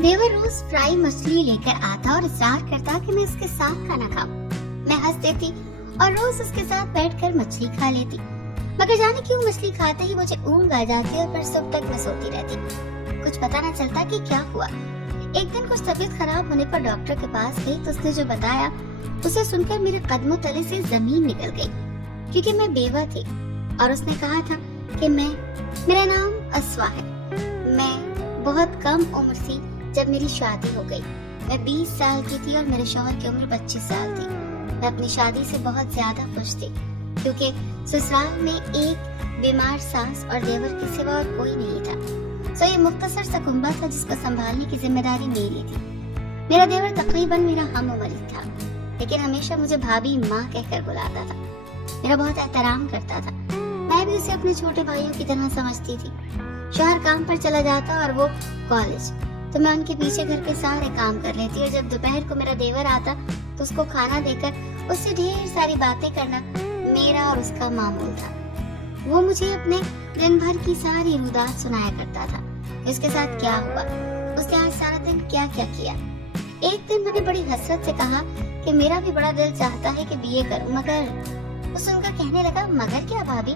देवर रोज fry मछली लेकर आता और इजहार करता कि मैं उसके साथ खाना खाऊं। मैं हंस देती और रोज उसके साथ बैठकर मछली खा लेती, मगर जाने क्यों मछली खाते ही मुझे ऊँघ आ जाती और फिर सुबह तक मैं सोती रहती। कुछ पता न चलता कि क्या हुआ। एक दिन कुछ तबीयत खराब होने पर डॉक्टर के पास गई तो उसने जो बताया उसे सुनकर मेरे कदमों तले से जमीन निकल गई, क्योंकि मैं बेवा थी और उसने कहा था कि मेरा नाम अस्वा है। मैं बहुत कम उम्र थी जब मेरी शादी हो गई। मैं 20 साल की थी और मेरे शौहर की उम्र 25 साल थी। मैं अपनी शादी से बहुत ज्यादा खुश थी, क्योंकि ससुराल में एक बीमार सास और देवर के सिवा और कोई नहीं था। सो ये मुख्तसर सा कुंबा था जिसको संभालने की जिम्मेदारी मेरी थी। मेरा देवर तकरीबन मेरा हम उम्र ही था, लेकिन हमेशा मुझे भाभी माँ कहकर बुलाता था। मेरा बहुत एहतराम करता था। मैं भी उसे अपने छोटे भाइयों की तरह समझती थी। शौहर काम पर चला जाता और वो कॉलेज, तो मैं उनके पीछे घर के सारे काम कर लेती, और जब दोपहर को मेरा देवर आता तो उसको खाना देकर उससे ढेर सारी बातें करना मेरा और उसका मामूल था। वो मुझे अपने दिन भर की सारी रुदात सुनाया करता था। इसके साथ क्या हुआ, उसने आज सारा दिन क्या क्या किया। एक दिन मैंने बड़ी हसरत से कहा कि मेरा भी बड़ा दिल चाहता है कि बीए करूं, मगर वो सुनकर कहने लगा, मगर क्या भाभी,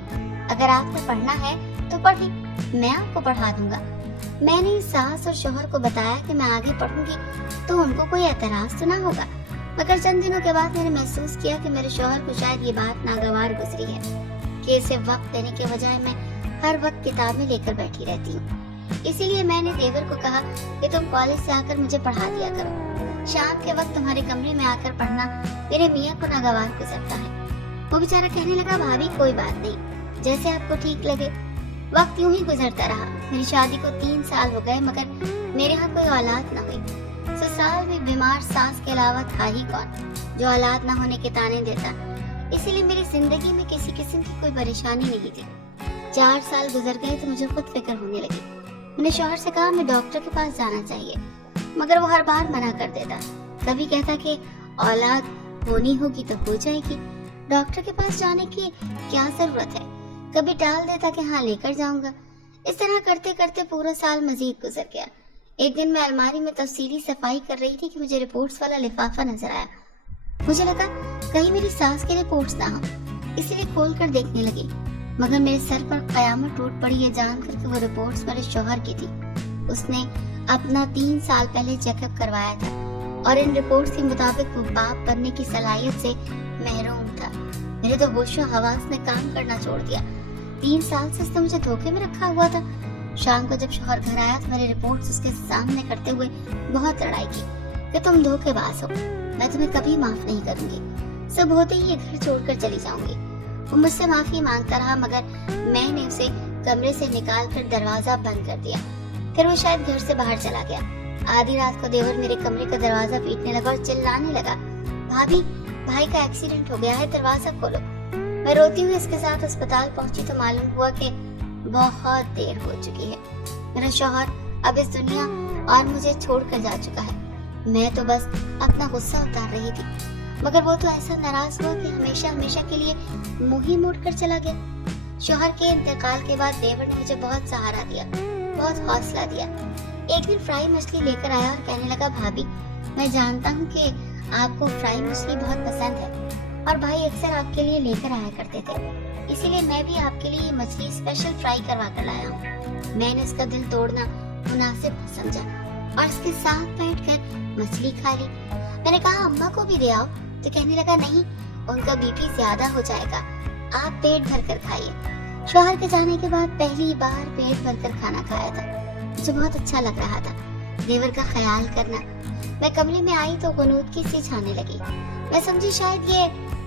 अगर आपको पढ़ना है तो पढ़िए, मैं आपको पढ़ा दूंगा। मैंने सास और शौहर को बताया कि मैं आगे पढ़ूंगी तो उनको कोई एतराज तो ना होगा, मगर चंद दिनों के बाद मैंने महसूस किया कि मेरे शौहर को शायद ये बात नागवार गुजरी है कि इसे वक्त देने के बजाय मैं हर वक्त किताबें लेकर बैठी रहती हूँ। इसीलिए मैंने देवर को कहा कि तुम कॉलेज से आकर मुझे पढ़ा दिया करो। शाम के वक्त तुम्हारे कमरे में आकर पढ़ना मेरे मियाँ को नागवार गुजरता है। वो बेचारा कहने लगा, भाभी कोई बात नहीं, जैसे आपको ठीक लगे। वक्त यूं ही गुजरता रहा। मेरी शादी को 3 साल हो गए, मगर मेरे यहाँ कोई औलाद न हुई। ससुराल में बीमार सास के अलावा था ही कौन जो औलाद न होने के ताने देता। इसीलिए मेरी जिंदगी में किसी किस्म की कोई परेशानी नहीं थी। 4 साल गुजर गए तो मुझे खुद फिक्र होने लगी। मैंने शौहर से कहा मैं डॉक्टर के पास जाना चाहिए, मगर वो हर बार मना कर देता। कभी कहता कि औलाद होनी होगी तो हो जाएगी, डॉक्टर के पास जाने की क्या जरूरत है। कभी टाल देता कि हाँ लेकर जाऊंगा। इस तरह करते करते पूरा साल मजीद गुजर गया। एक दिन मैं अलमारी में तफसीली सफाई कर रही थी कि मुझे रिपोर्ट्स वाला लिफाफा नजर आया। मुझे लगा कहीं मेरी सास के रिपोर्ट्स ना हो, इसलिए खोल कर देखने लगी, मगर मेरे सर पर कयामत टूट पड़ी ये जानकर कि वो रिपोर्ट्स मेरे शौहर की थी। उसने अपना 3 साल पहले चेकअप करवाया था और इन रिपोर्ट्स के मुताबिक वो बाप बनने की सलाहियत से महरूम था। मेरे तो होशो हवास ने काम करना छोड़ दिया। 3 साल से उसने मुझे धोखे में रखा हुआ था। शाम को जब शौहर घर आया तो मेरे रिपोर्ट्स उसके सामने करते हुए बहुत लड़ाई की कि तुम धोखेबाज हो, मैं तुम्हें कभी माफ नहीं करूंगी, सब होते ही ये घर छोड़कर चली जाऊंगी। वो मुझसे माफी मांगता रहा, मगर मैंने उसे कमरे से निकाल कर दरवाजा बंद कर दिया। फिर वो शायद घर से बाहर चला गया। आधी रात को देवर मेरे कमरे का दरवाजा पीटने लगा और चिल्लाने लगा, भाभी भाई का एक्सीडेंट हो गया है, दरवाजा खोलो। मैं रोती हुई इसके साथ अस्पताल पहुंची तो मालूम हुआ कि बहुत देर हो चुकी है। मेरा शौहर अब इस दुनिया और मुझे छोड़कर जा चुका है। मैं तो बस अपना गुस्सा उतार रही थी, मगर वो तो ऐसा नाराज हुआ कि हमेशा हमेशा के लिए मुंह ही मोड़ कर चला गया। शौहर के इंतकाल के बाद देवर ने मुझे बहुत सहारा दिया, बहुत हौसला दिया। एक दिन फ्राई मछली लेकर आया और कहने लगा, भाभी मैं जानता हूँ कि आपको फ्राई मछली बहुत पसंद है और भाई अक्सर आपके लिए लेकर आया करते थे, इसीलिए मैं भी आपके लिए मछली स्पेशल फ्राई करवा कर लाया हूँ। मैंने उसका दिल तोड़ना मुनासिब न समझा और उसके साथ बैठकर मछली खा ली। मैंने कहा अम्मा को भी दे आओ, तो कहने लगा नहीं, उनका बीपी ज्यादा हो जाएगा, आप पेट भर कर खाइए। शौहर के जाने के बाद पहली बार पेट भर कर खाना खाया था। मुझे बहुत अच्छा लग रहा था देवर का ख्याल करना। मैं कमरे में आई तो गनूदगी सी छाने लगी। मैं समझी शायद ये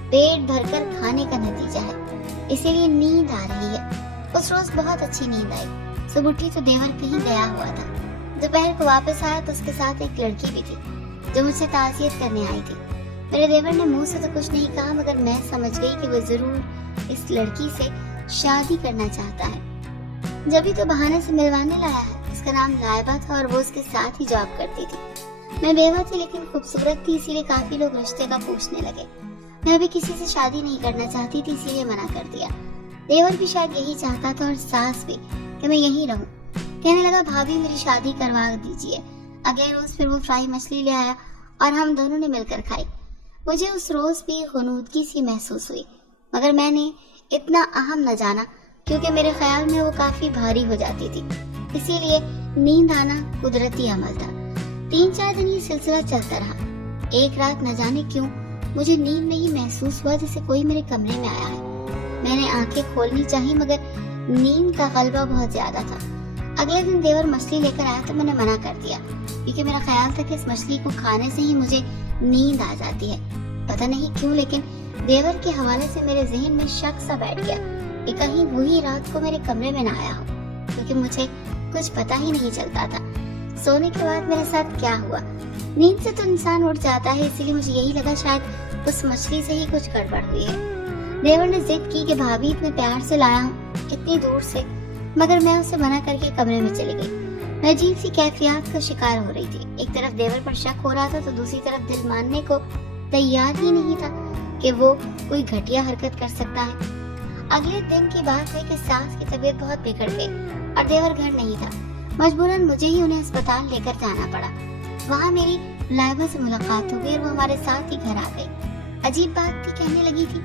पेट भरकर खाने का नतीजा है, इसीलिए नींद आ रही है। उस रोज बहुत अच्छी नींद आई। सुबह उठी तो देवर कहीं गया हुआ था। दोपहर को वापस आया तो उसके साथ एक लड़की भी थी जो मुझसे ताज़ियत करने आई थी। मेरे देवर ने मुंह से तो कुछ नहीं कहा, मगर मैं समझ गई कि वो जरूर इस लड़की से शादी करना चाहता है। जब भी तो बहाने से मिलवाने लाया है। उसका नाम लाइबा था और वो उसके साथ ही जॉब करती थी। मैं बेवा थी लेकिन खूबसूरत थी, इसीलिए काफी लोग रिश्ते का पूछने लगे। मैं अभी किसी से शादी नहीं करना चाहती थी, इसीलिए मना कर दिया। देवर भी शायद यही चाहता था और सास भी कि मैं यहीं रहूं। कहने लगा भाभी मेरी शादी करवा दीजिए, अगले रोज फिर वो फ्राई मछली ले आया और हम दोनों ने मिलकर खाई। मुझे उस रोज भी गुनूदगी सी महसूस हुई, मगर मैंने इतना अहम न जाना क्योंकि मेरे ख्याल में वो काफी भारी हो जाती थी, इसीलिए नींद आना कुदरती अमल था। 3-4 दिन ये सिलसिला चलता रहा। एक रात न जाने क्यों मुझे नींद में ही महसूस हुआ जैसे कोई मेरे कमरे में आया है। मैंने आंखें खोलनी चाहिए मगर नींद का गलबा बहुत ज्यादा था। अगले दिन देवर मछली लेकर आया तो मैंने मना कर दिया क्योंकि मेरा ख्याल था कि इस मछली को खाने से ही मुझे नींद आ जाती है। पता नहीं क्यों लेकिन देवर के हवाले से मेरे जहन में शक सा बैठ गया कि कहीं वही रात को मेरे कमरे में न आया हो, क्योंकि मुझे कुछ पता ही नहीं चलता था सोने के बाद मेरे साथ क्या हुआ। नींद से तो इंसान उठ जाता है, इसीलिए मुझे यही लगा शायद उस मछली से ही कुछ गड़बड़ हुई है। देवर ने जिद की कि भाभी इतने प्यार से लाया हूँ इतनी दूर से, मगर मैं उसे मना करके कमरे में चली गई। मैं अजीब सी कैफियत का शिकार हो रही थी। एक तरफ देवर पर शक हो रहा था तो दूसरी तरफ दिल मानने को तैयार ही नहीं था कि वो कोई घटिया हरकत कर सकता है। अगले दिन की बात है कि सास की तबीयत बहुत बिगड़ गई और देवर घर नहीं था। मजबूरन मुझे ही उन्हें अस्पताल लेकर जाना पड़ा। वहाँ मेरी लाइबा से मुलाकात हो गई और वो हमारे साथ ही घर आ गई। अजीब बात थी, कहने लगी थी,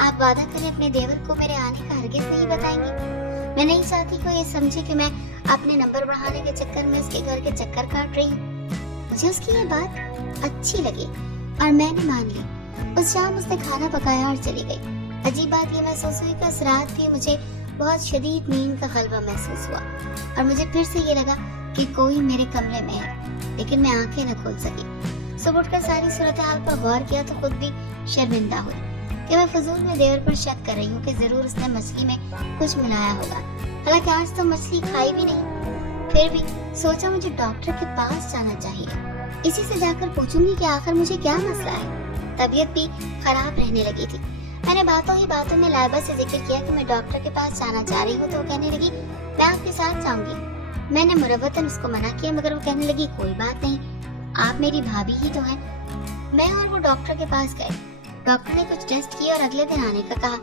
आप वादा करें अपने देवर को मेरे आने का हरगिज नहीं बताएंगे। मैं नहीं चाहती कोई ये समझे कि मैं अपने नंबर बढ़ाने के चक्कर में उसके घर के चक्कर काट रही हूँ। मुझे उसकी ये बात अच्छी लगी और मैंने मान ली। उस शाम उसने खाना पकाया और चली गई। अजीब बात ये महसूस हुई कि उस रात भी मुझे बहुत शदीद नींद का गलबा महसूस हुआ और मुझे फिर से ये लगा कि कोई मेरे कमरे में है, लेकिन मैं आंखें न खोल सकी। सुबह उठकर सारी सूरत हाल पर गौर किया तो खुद भी शर्मिंदा हुई कि मैं फजूल में देवर पर शक कर रही हूँ कि जरूर उसने मछली में कुछ मिलाया होगा। हालांकि आज तो मछली खाई भी नहीं। फिर भी सोचा मुझे डॉक्टर के पास जाना चाहिए। इसी से जाकर पूछूंगी कि आखिर मुझे क्या मसला है। तबीयत भी खराब रहने लगी थी। मैंने बातों ही बातों में लाइबा से जिक्र किया कि मैं डॉक्टर के पास जाना चाह रही हूँ तो वो कहने लगी मैं आपके साथ जाऊंगी। मैंने मुरव्वतन उसको मना किया मगर वो कहने लगी कोई बात नहीं, आप मेरी भाभी ही तो हैं। मैं और वो डॉक्टर के पास गए। डॉक्टर ने कुछ टेस्ट किए और अगले दिन आने का कहा।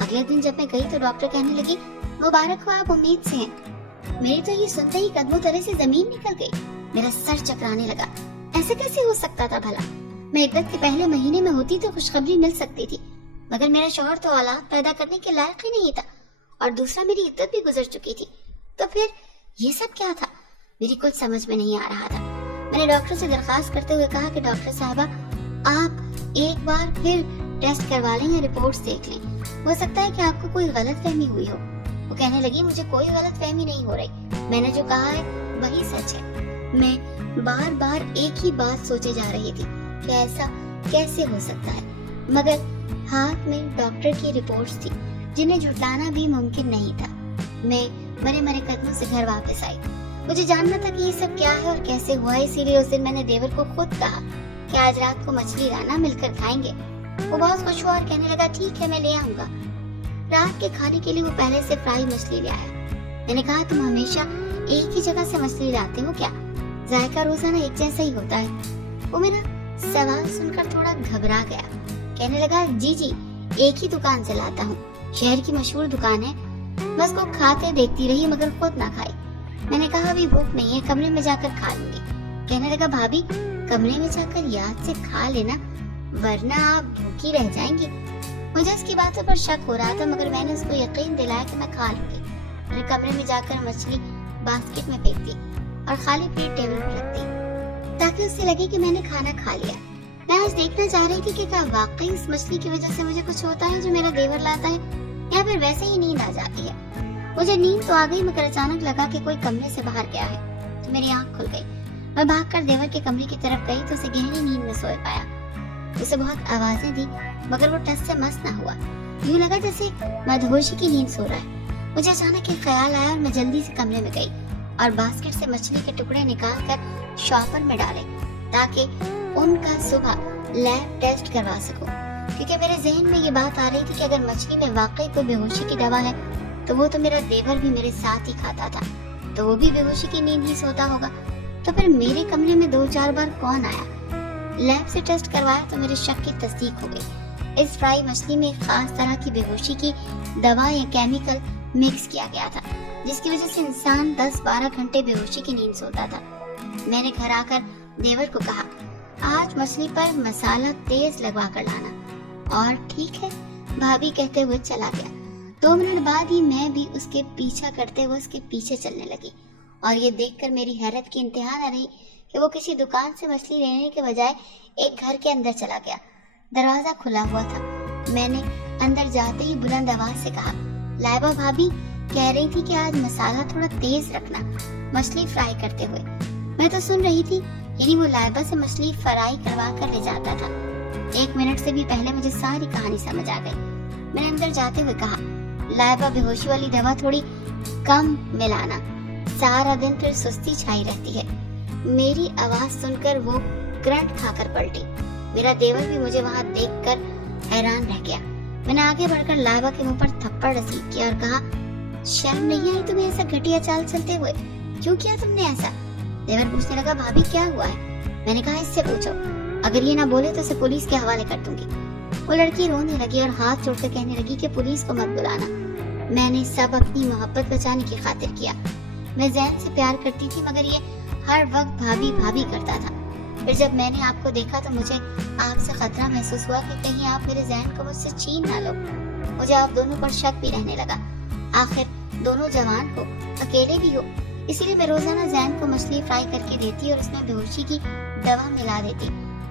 अगले दिन जब मैं गई तो डॉक्टर कहने लगी मुबारक हो, आप उम्मीद से हैं। मेरी तो ये सुनते ही कदमों तले से जमीन निकल गई। मेरा सर चकराने लगा। ऐसे कैसे हो सकता था भला? मैं इद्दत के पहले महीने में होती तो खुशखबरी मिल सकती थी, मगर मेरा शौहर तो औलाद पैदा करने के लायक ही नहीं था और दूसरा मेरी इद्दत भी गुजर चुकी थी। तो फिर ये सब क्या था? मेरी कुछ समझ में नहीं आ रहा था। मैंने डॉक्टर से दरखास्त करते हुए कहा कि डॉक्टर साहबा आप एक बार फिर टेस्ट करवा लें या रिपोर्ट्स देख लें, हो सकता है कि आपको कोई गलत फहमी हुई हो। वो कहने लगी मुझे कोई गलत फहमी नहीं हो रही, मैंने जो कहा है वही सच है। मैं बार बार एक ही बात सोचे जा रही थी कि ऐसा कैसे हो सकता है, मगर हाथ में डॉक्टर की रिपोर्ट्स थी जिन्हें झुटलाना भी मुमकिन नहीं था। मैं मरे मरे कदमों से घर वापस आई। मुझे जानना था कि ये सब क्या है और कैसे हुआ, इसीलिए उस दिन मैंने देवर को खुद कहा कि आज रात को मछली लाना, मिलकर खाएंगे। वो बहुत खुश हुआ और कहने लगा ठीक है मैं ले आऊंगा। रात के खाने के लिए वो पहले से फ्राई मछली ले आया। मैंने कहा तुम हमेशा एक ही जगह से मछली लाते हो क्या? जायका रोजाना एक जैसा ही होता है। वो मेरा सवाल सुनकर थोड़ा घबरा गया। कहने लगा जी जी एक ही दुकान से लाता हूँ, शहर की मशहूर दुकान है। मैं उसको खाते देखती रही मगर खुद ना खाई। मैंने कहा अभी भूख नहीं है, कमरे में जाकर खा लूंगी। कहने लगा भाभी कमरे में जाकर याद से खा लेना वरना आप भूखी रह जाएंगी। मुझे उसकी बातों पर शक हो रहा था मगर मैंने उसको यकीन दिलाया कि मैं खा लूंगी। मैंने कमरे में जाकर मछली बास्केट में फेंक दी और खाली प्लेट टेबल पर रख दी ताकि उसे लगे कि मैंने खाना खा लिया। मैं आज देखना चाह रही थी कि क्या वाकई इस मछली की वजह से मुझे कुछ होता है जो मेरा देवर लाता है या फिर वैसे ही नींद आ जाती है। मुझे नींद तो आ गई मगर अचानक लगा कि कोई कमरे से बाहर गया है तो मेरी आंख खुल गई। मैं भागकर देवर के कमरे की तरफ गई तो उसे गहरी नींद में सोए पाया। उसे बहुत आवाजें दी मगर वो टस से मस न हुआ। यूं लगा जैसे मदहोशी की नींद सो रहा है। मुझे अचानक एक ख्याल आया और मैं जल्दी से कमरे में गई और बास्केट से मछली के टुकड़े निकाल कर शॉपर में डाले ताकि उनका सुबह लैब टेस्ट करवा सकूं, क्योंकि मेरे जहन में ये बात आ रही थी कि अगर मछली में वाकई कोई बेहोशी की दवा है तो वो तो मेरा देवर भी मेरे साथ ही खाता था, तो वो भी बेहोशी की नींद ही सोता होगा। तो फिर मेरे कमरे में 2-4 बार कौन आया? लैब से टेस्ट करवाया तो मेरे शक की तस्दीक हो गई। इस फ्राई मछली में एक खास तरह की बेहोशी की दवा या केमिकल मिक्स किया गया था जिसकी वजह से इंसान 10-12 घंटे बेहोशी की नींद सोता था। मैं ने घर आकर देवर को कहा, आज मछली पर मसाला तेज लगवा कर लाना। और ठीक है, भाभी कहते हुए चला गया। 2 मिनट बाद ही मैं भी उसके पीछा करते हुए उसके पीछे चलने लगी और ये देखकर मेरी हैरत की इंतहा न रही कि वो किसी दुकान से मछली लेने के बजाय एक घर के अंदर चला गया। दरवाजा खुला हुआ था। मैंने अंदर जाते ही बुलंद आवाज से कहा, लाइबा भाभी कह रही थी कि आज मसाला थोड़ा तेज रखना मछली फ्राई करते हुए। मैं तो सुन रही थी, यानी वो लाइबा से मछली फ्राई करवा कर ले जाता था। 1 मिनट से भी पहले मुझे सारी कहानी समझ आ गई। मैंने अंदर जाते हुए कहा, लाइबा बेहोशी वाली दवा थोड़ी कम मिलाना, सारा दिन फिर सुस्ती छाई रहती है। मेरी आवाज सुनकर वो करंट खाकर पलटी। मेरा देवर भी मुझे वहां देखकर हैरान रह गया। मैंने आगे बढ़कर लाइबा के मुंह पर थप्पड़ रसीद किया और कहा, शर्म नहीं आई तुम्हें ऐसा घटिया चाल चलते हुए? क्यों किया तुमने ऐसा? देवर पूछने लगा, भाभी क्या हुआ है? मैंने कहा, इससे पूछो, अगर ये ना बोले तो इसे पुलिस के हवाले कर दूंगी। वो लड़की रोने लगी और हाथ जोड़कर कहने लगी कि पुलिस को मत बुलाना। मैंने सब अपनी मोहब्बत बचाने की खातिर किया। मैं जैन से प्यार करती थी, मगर ये हर वक्त भाभी भाभी करता था। फिर जब मैंने आपको देखा तो मुझे आपसे खतरा महसूस हुआ कि कहीं आप मेरे जैन को मुझसे छीन ना लो। मुझे आप दोनों पर शक भी रहने लगा। आखिर दोनों जवान हो, अकेले भी हो, इसीलिए मैं रोजाना जैन को मछली फ्राई करके देती और उसमें बेहोशी की दवा मिला देती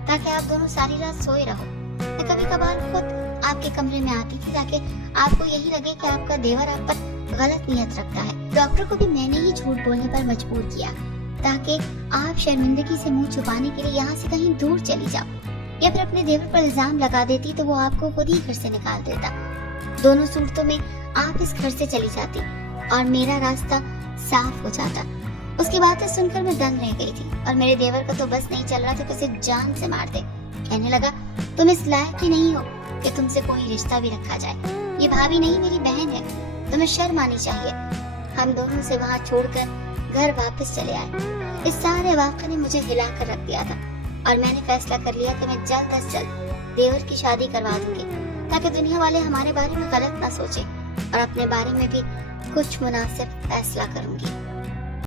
ताकि आप दोनों सारी रात सोए रहो। मैं कभी कभार खुद आपके कमरे में आती थी ताकि आपको यही लगे कि आपका देवर आप पर गलत नियत रखता है। डॉक्टर को भी मैंने ही झूठ बोलने पर मजबूर किया ताकि आप शर्मिंदगी से मुंह छुपाने के लिए यहाँ से कहीं दूर चली जाओ, या फिर अपने देवर पर इल्जाम लगा देती तो वो आपको खुद ही घर से निकाल देता। दोनों सूरतों में आप इस घर से चली जाती और मेरा रास्ता साफ हो जाता। उसकी बातें सुनकर मैं दंग रह गई थी और मेरे देवर को तो बस नहीं चल रहा था कि उसे जान से मार दे। कहने लगा, तुम इस लायक ही नहीं हो कि तुमसे कोई रिश्ता भी रखा जाए। ये भाभी नहीं, मेरी बहन है, तुम्हें शर्म आनी चाहिए। हम दोनों से वहाँ छोड़कर घर वापस चले आए। इस सारे वाक़े ने मुझे हिला कर रख दिया था और मैंने फैसला कर लिया कि मैं जल्द अज जल्द देवर की शादी करवा दूंगी ताकि दुनिया वाले हमारे बारे में गलत ना सोचें और अपने बारे में भी कुछ मुनासिब फैसला करूंगी।